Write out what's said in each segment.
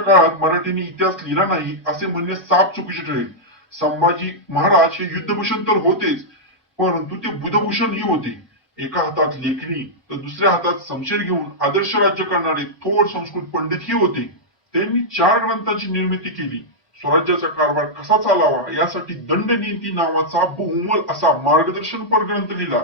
काळात मराठ्यांनी इतिहास लिहिला नाही असे म्हणणे साफ चुकीचे ठरेल. संभाजी महाराज हे युद्धभूषण तर होतेच परंतु ते बुधभूषणही होते. एका हातात लेखणी तर दुसऱ्या हातात समशेर घेऊन आदर्श राज्य करणारे थोर संस्कृत पंडितही होते. त्यांनी चार ग्रंथांची निर्मिती केली. स्वराज्याचा कारभार कसा चालावा यासाठी दंड दंडनीती नावाचा बहुमल असा मार्गदर्शनपर ग्रंथ लिहिला.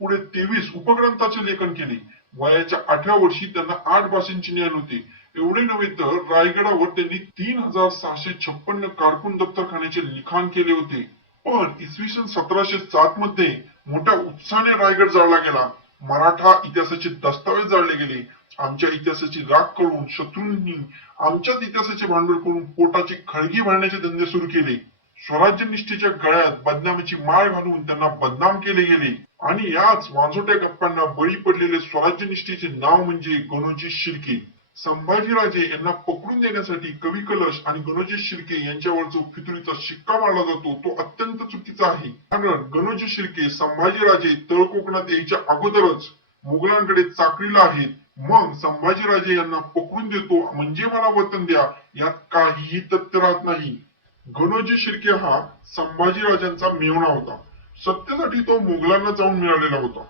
पुढे तेवीस उपग्रंथाचे लेखन केले. वयाच्या आठव्या वर्षी त्यांना आठ भाषांची ज्ञान होते. एवढे नव्हे तर रायगडावर त्यांनी तीन हजार सहाशे छप्पन्न कारकून दफ्तरखान्याचे लिखाण केले होते. पण इसवी सन सतराशे सात मध्ये मोठ्या उत्साहाने रायगड जाळला गेला. मराठा इतिहासाचे दस्तावेज जाळले गेले. आमच्या इतिहासाची राख करून शत्रूंनी आमच्याच इतिहासाचे भांडवल करून पोटाची खळगी भरण्याचे धंदे सुरू केले. स्वराज्य निष्ठेच्या गळ्यात बदनामीची माळ घालून त्यांना बदनाम केले गेले. आणि याच वांझोट्या गप्पांना बळी पडलेले स्वराज्य निष्ठेचे नाव म्हणजे गणोजी शिर्के. संभाजीराजे यांना पकडून देण्यासाठी कवी कलश आणि गणोजी शिर्के यांच्यावर जो फितुरीचा शिक्का मारला जातो तो अत्यंत चुकीचा आहे. कारण गणोजी शिर्के संभाजीराजे तळ कोकणात यायच्या अगोदरच मुघलांकडे चाकरीला आहेत. मग संभाजीराजे यांना पकडून देतो म्हणजे मला वतन द्या यात काहीही तथ्य राहत नाही. गणोजी शिर्के हा संभाजीराजांचा मेवणा होता. सत्तेसाठी तो मुघलांना जाऊन मिळालेला होता.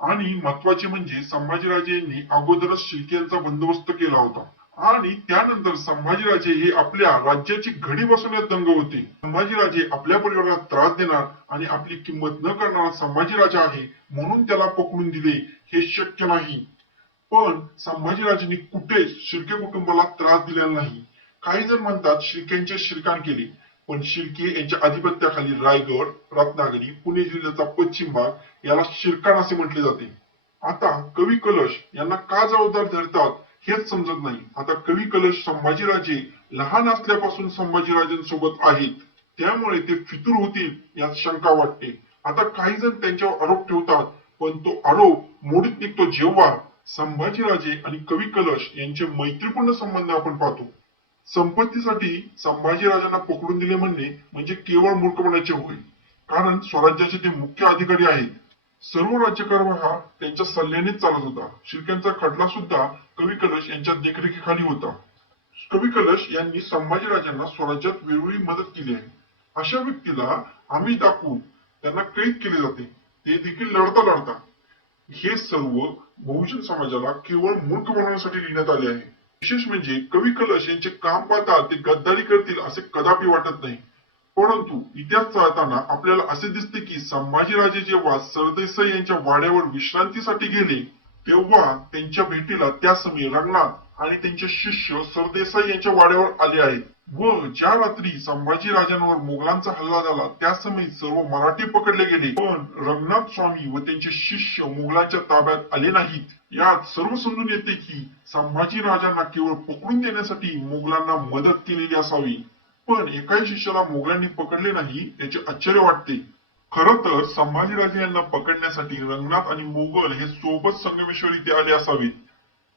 आणि महत्त्वाचे म्हणजे संभाजीराजे यांनी अगोदरच शिर्क्यांचा बंदोबस्त केला होता. आणि त्यानंतर संभाजीराजे हे आपल्या राज्याची घडी बसवण्यात दंग होते. संभाजीराजे आपल्या परिवाराला त्रास देणार आणि आपली किंमत न करणारा संभाजीराजा आहे म्हणून त्याला पकडून दिले हे शक्य नाही. पण संभाजीराजेंनी कुठेच शिर्के कुटुंबाला त्रास दिलेला नाही. काही जण म्हणतात शिर्क्यांचे शिरकाण केले. पण शिर्के यांच्या आधिपत्याखाली रायगड रत्नागिरी पुणे जिल्ह्याचा पश्चिम भाग याला शिरकाण असे म्हटले जाते. आता कवी कलश यांना का जबाबदार धरतात हेच समजत नाही. आता कवी कलश संभाजीराजे लहान असल्यापासून संभाजीराजांसोबत आहेत. त्यामुळे ते फितूर होतील यात शंका वाटते. आता काही जण त्यांच्यावर आरोप ठेवतात पण तो आरोप मोडीत निघतो जेव्हा संभाजीराजे आणि कवी कलश यांचे मैत्रीपूर्ण संबंध आपण पाहतो. संपत्तीसाठी संभाजीराजांना पकडून दिले म्हणणे म्हणजे केवळ मूर्खपणाचे होय. कारण स्वराज्याचे ते मुख्य अधिकारी आहेत सर्व राज्यकारभार हा त्यांच्या सल्ल्यानेच चालत होता. शिर्क्यांचा खटला सुद्धा कवी कलश यांच्या देखरेखीखाली होता. कवी कलश यांनी संभाजीराजांना स्वराज्यात वेळोवेळी मदत केली आहे. अशा व्यक्तीला आम्ही दाखवून त्यांना कैद केले जाते. ते देखील लढता लढता. हे सर्व बहुजन समाजाला केवळ मूर्ख बनवण्यासाठी लिहिण्यात आले आहे. विशेष म्हणजे कवी कलश यांचे काम पाहता ते गद्दारी करतील असे कदापि वाटत नाही. परंतु इतिहास चालताना आपल्याला असे दिसते की संभाजीराजे जेव्हा सरदेसाई यांच्या वाड्यावर विश्रांतीसाठी गेले तेव्हा त्यांच्या भेटीला त्या समय रंगनाथ आणि त्यांचे शिष्य सरदेसाई यांच्या वाड्यावर आले आहेत. व ज्या रात्री संभाजीराजांवर मुघलांचा हल्ला झाला त्या समय सर्व मराठी पकडले गेले. पण रंगनाथ स्वामी व त्यांचे शिष्य मुघलांच्या ताब्यात आले नाहीत. यात सर्व समजून येते की संभाजीराजांना केवळ पकडून देण्यासाठी मुघलांना मदत केलेली असावी. पण एकाही शिष्याला मुघलांनी पकडले नाही याचे आश्चर्य वाटते. खर तर संभाजीराजे यांना पकडण्यासाठी रंगनाथ आणि मोगल हे सोबत संगमेश्वर इथे आले असावेत.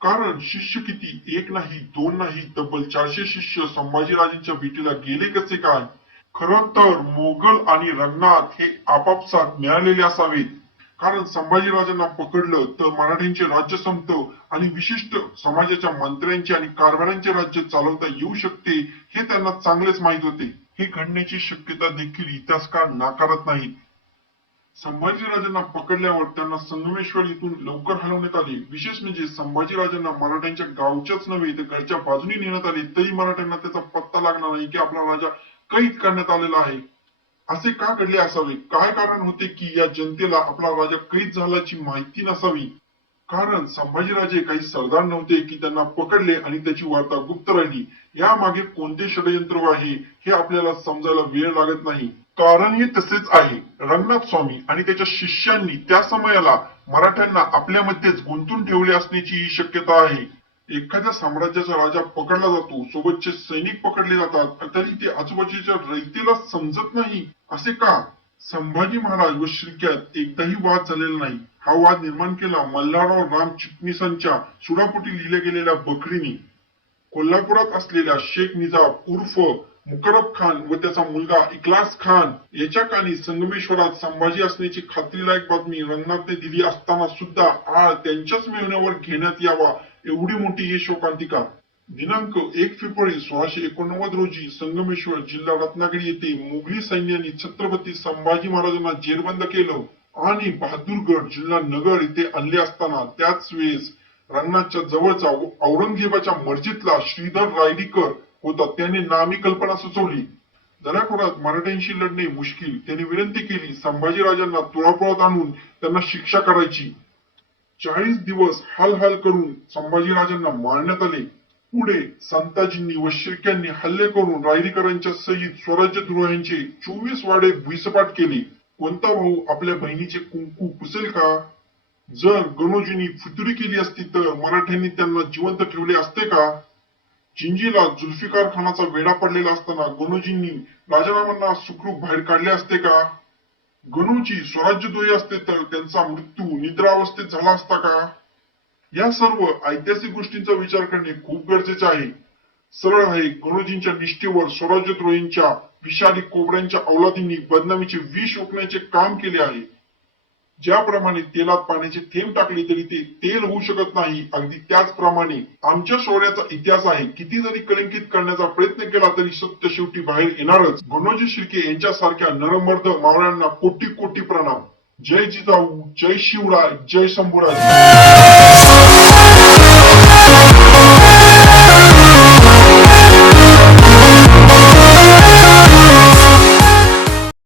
कारण शिष्य किती? एक नाही दोन नाही तब्बल चारशे शिष्य संभाजीराजांच्या भेटीला गेले कसे काय? खर तर मोगल आणि रंगनाथ हे आपापसात मिळालेले असावेत. कारण संभाजीराजांना पकडलं तर मराठ्यांचे राज्य संपतं आणि विशिष्ट समाजाच्या मंत्र्यांचे आणि कारभाऱ्यांचे राज्य चालवता येऊ शकते हे त्यांना चांगलेच माहीत होते. हे घडण्याची शक्यता देखील इतिहासकार नाकारत नाहीत. संभाजीराजांना पकडल्यावर त्यांना संगमेश्वर इथून लवकर हलवण्यात आले. विशेष म्हणजे संभाजीराजांना मराठ्यांच्या गावच्याच नव्हे तर घरच्या बाजूने नेण्यात आले. तरी मराठ्यांना त्याचा पत्ता लागणार नाही की आपला राजा कैद करण्यात आलेला आहे. असे का घडले असावे? काय कारण होते की या जनतेला आपला राजा कैद झाल्याची माहिती नसावी? कारण संभाजीराजे काही सरदार नव्हते की त्यांना पकडले आणि त्याची वार्ता गुप्त राहिली. यामागे कोणते षडयंत्र आहे हे आपल्याला समजायला वेळ लागत नाही. कारण हे तसेच आहे. रंगनाथ स्वामी आणि त्याच्या शिष्यांनी त्या समयाला मराठ्यांना आपल्यामध्येच गुंतून ठेवले असण्याची शक्यता आहे. एखाद्या साम्राज्याचा राजा पकडला जातो सोबतचे सैनिक पकडले जातात तरी ते आजूबाजूच्या रयतेला समजत नाही असे का? संभाजी महाराज व शिर्क्यात एकदाही वाद झालेला नाही. हा वाद निर्माण केला मल्हारराव राम चिटणीसांच्या सुडापोटी लिहिल्या गेलेल्या बकरीनी कोल्हापुरात असलेल्या शेख निजाब उर्फ मुकरब खान व त्याचा मुलगा इक्लास खान याच्या कानी संगमेश्वरात संभाजी असण्याची खात्रीलायक बातमी रंगनाथने दिली असताना सुद्धा आळ त्यांच्याच मिळवण्यावर घेण्यात यावा एवढी मोठी ही शोकांतिका. दिनांक एक फेब्रुवारी सोळाशे एकोणनव्वद रोजी संगमेश्वर जिल्हा रत्नागिरी येथे मुघली सैन्याने छत्रपती संभाजी महाराजांना जेरबंद केलं आणि बहादूरगड जिल्हा नगर येथे आणले असताना त्याच वेळेस रंगनाथच्या जवळचा औरंगजेबाच्या मर्जीतला श्रीधर रायडीकर होता त्यांनी नामी कल्पना सुचवली. दऱ्याखोऱ्यात मराठ्यांशी लढणे मुश्किल. त्यांनी विनंती केली संभाजीराजांना तुळापुळात आणून त्यांना शिक्षा करायची. चाळीस दिवस हाल हाल करून संभाजीराजांना मारण्यात आले. पुढे संताजींनी व शिर्क्यांनी हल्ले करून रायरीकरांच्या सहित स्वराज्य द्रोह्यांचे चोवीस वाडे भुईसपाट केले. कोणता भाऊ आपल्या बहिणीचे कुंकू पुसेल का? जर गणोजींनी फुतुरी केली असती तर मराठ्यांनी त्यांना जिवंत ठेवले असते का? चिंजीला जुल्फिकार खानाचा वेढा पडलेला असताना गणूजींनी राजारामांना सुखरूप बाहेर काढले असते का? गणूची स्वराज्यद्रोही असते तर त्यांचा मृत्यू निद्रावस्थेत झाला असता का? या सर्व ऐतिहासिक गोष्टींचा विचार करणे खूप गरजेचे आहे. सरळ आहे गणूजींच्या निष्ठेवर स्वराज्यद्रोहींच्या विषारी कोबऱ्यांच्या औलादींनी बदनामीचे विष ओकण्याचे काम केले आहे. ज्याप्रमाणे तेलात पाण्याचे थेंब टाकले तरी ते तेल होऊ शकत नाही. अगदी त्याचप्रमाणे आमच्या शौर्याचा इतिहास आहे. किती जरी कलंकित करण्याचा प्रयत्न केला तरी सत्य शेवटी बाहेर येणारच. मनोजी शिर्के यांच्यासारख्या नरमर्द मावळ्यांना कोटी कोटी प्रणाम. जय जिजाऊ जय शिवराय जय शंभूराज